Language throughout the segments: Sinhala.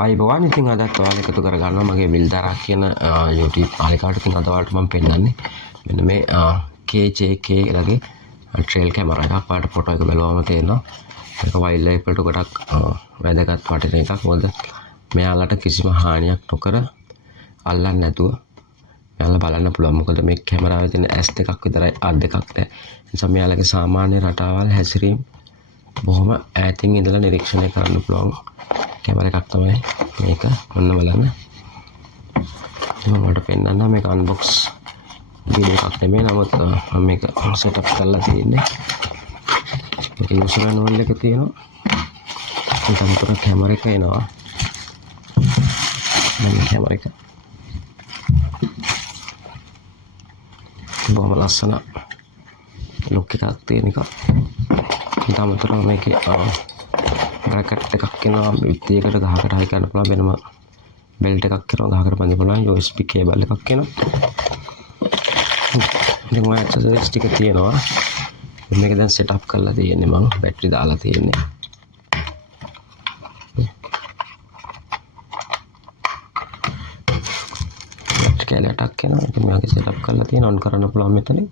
අයිබෝවන් ඉතින් අදත් ඔයාලා එකතු කරගන්නවා මගේ විල්දරා කියන YouTube ආලිකාවට. ඉතින් අද ඔයාලට මම පෙන්නන්නේ මෙන්න මේ KJK ලගේ ට්‍රේල් කැමරා එකක්. ඔයාලට ෆොටෝ එක බලවම තේරෙනවා මේක වයිල්ඩ් ලයිෆ් වලට ගොඩක් වැදගත් වටින එකක්. මොකද මෙයාලට කිසිම හානියක් නොකර අල්ලන්නේ නැතුව මෙයාලා බලන්න පුළුවන්. මොකද මේ කැමරාවේ තියෙන S දෙකක් විතරයි අත් දෙකක් නැහැ. ඒ නිසා මෙයාලගේ සාමාන්‍ය රටාවල් හැසිරීම බොහොම ඈතින් ඉඳලා නිරීක්ෂණය කරන්න පුළුවන් කැමරා එකක් තමයි මේක. ඔන්න බලන්න. මම ඔයාලට පෙන්නන්න මේක අන්බොක්ස් වීඩියෝ එකක් නෙමෙයි. නමුත් මම මේක සෙටප් කරලා තියෙන්නේ. මේක යූසර් මැනුවල් එක තියෙනවා. ඒක අතර කැමරා එක එනවා. මේ කැමරා එක බොහොම ලස්සන ලුක් එකක් තියෙන එක. ඊට අමතරව මේකේ බ්‍රැකට් එකක් එනවා. විත්තියකට ගහකට හයි කරන්න පුළුවන්. වෙනම බෙල්ට් එකක් එනවා. ගහකට බඳින්න පුළුවන්. USB කේබල් එකක් එනවා. ඉතින් ඔය ඇක්සසරිස් ටික තියෙනවා. මේක දැන් සෙටප් කරලා තියෙන්නේ මම. බැටරි දාලා තියෙන්නේ. කැලටක් එනවා. ඉතින් මේක සෙටප් කරලා තියෙන ඔන් කරන්න පුළුවන් මෙතනින්.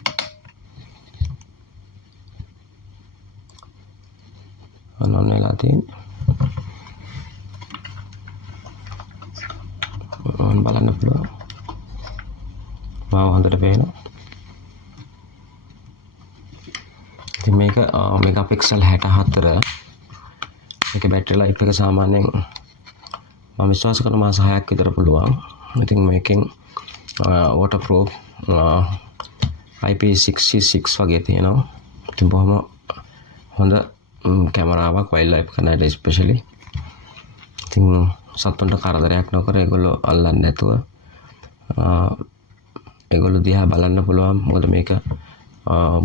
ඔන් වෙලා තියෙන්නේ. ඔන් බලන්න පුළුවන්. මාව හොඳට පේනවා. ඉතින් මේක මෙගාපික්සල් 64. මේකේ බැටරි ලයිෆ් එක සාමාන්‍යයෙන් මම විශ්වාස කරන මාස 6ක් විතර පුළුවන්. ඉතින් මේකෙන් waterproof IP66 වගේ තියෙනවා. ඉතින් බොහොම හොඳ කැමරාවක් වයිල්ඩ් ලයිෆ් කරනට ස්පෙෂලි. ඉතින් සත්තුන්ට කරදරයක් නොකර ඒගොල්ලෝ අල්ලන්නේ නැතුව ඒගොල්ලෝ දිහා බලන්න පුළුවන්. මොකද මේක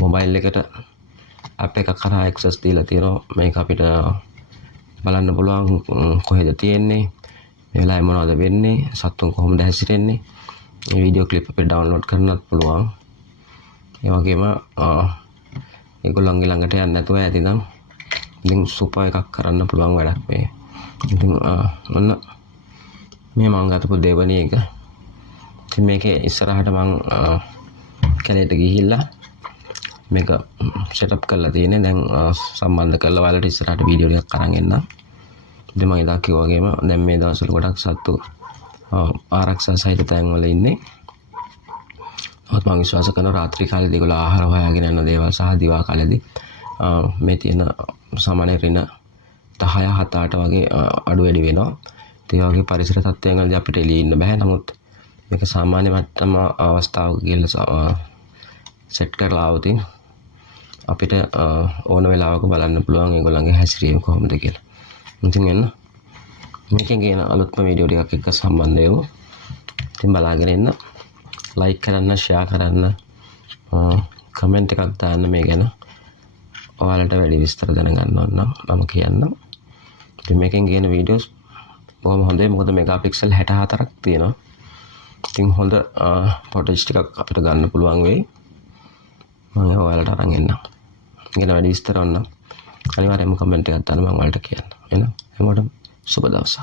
මොබයිල් එකට ඇප් එකක් කරා ඇක්සස් දීලා තියෙනවා. මේක අපිට බලන්න පුළුවන් කොහෙද තියෙන්නේ, මේ වෙලාවේ මොනවද වෙන්නේ, සත්තුන් කොහොමද හැසිරෙන්නේ. මේ වීඩියෝ ක්ලිප් අපිට ඩවුන්ලෝඩ් කරන්නත් පුළුවන්. ඒ වගේම ඒගොල්ලන්ගේ ළඟට යන්න නැතුව ඇතිනම් ඉතින් සුපර් එකක් කරන්න පුළුවන් වැඩක් මේ. ඉතින් ඔන්න මේ මම ගත්ත දෙවෙනි එක. ඉතින් මේකේ ඉස්සරහට මම කැලේට ගිහිල්ලා මේක සෙටප් කරලා තියෙන්නේ. දැන් සම්බන්ධ කරලා ඔයාලට ඉස්සරහට වීඩියෝ එකක් අරන් එන්න. ඉතින් මම ඉදා කිව්වා වගේම දැන් මේ දවස්වල ගොඩක් සත්තු ආරක්ෂා සහිත තැන්වල ඉන්නේ. නමුත් මම විශ්වාස කරනවා රාත්‍රී කාලේදී ඒගොල්ලෝ ආහාර හොයාගෙන යන දේවල් සහ දිවා කාලේදී මේ තියෙන සාමාන්‍ය රින 10 7 වගේ අඩු වැඩි වෙනවා. ඒ වගේ පරිසර තත්ත්වයන් වලදී අපිට එළියේ ඉන්න බෑ. නමුත් මේක සාමාන්‍ය මට්ටම අවස්ථාවක කියලා සෙට් කරලා આવතින් අපිට ඕන වෙලාවක බලන්න පුළුවන් ඒගොල්ලන්ගේ හැසිරීම කොහොමද කියලා. ඉතින් එන්න මේකෙන් ගේන අලුත්ම වීඩියෝ ටිකක් එක්ක සම්බන්ධ වෙමු. ඉතින් බලාගෙන ඉන්න. ලයික් කරන්න, ෂෙයා කරන්න, කමෙන්ට් එකක් දාන්න මේ ගැන. ඔයාලට වැඩි විස්තර දැනගන්න ඕන නම් මම කියන්නම්. ඉතින් මේකෙන් ගේන වීඩියෝස් බොහොම හොඳයි. මොකද මෙගාපික්සල් 64ක් තියෙනවා. ඉතින් හොඳ ෆොටේජ් ටිකක් අපිට ගන්න පුළුවන් වෙයි. මම ඔයාලට අරන් එන්නම්. ඉගෙන වැඩි විස්තර ඕන නම් අනිවාර්යයෙන්ම කමෙන්ට් එකක් දාන්න මම ඔයාලට කියන්නම්. එහෙනම් හැමෝටම සුබ දවසක්.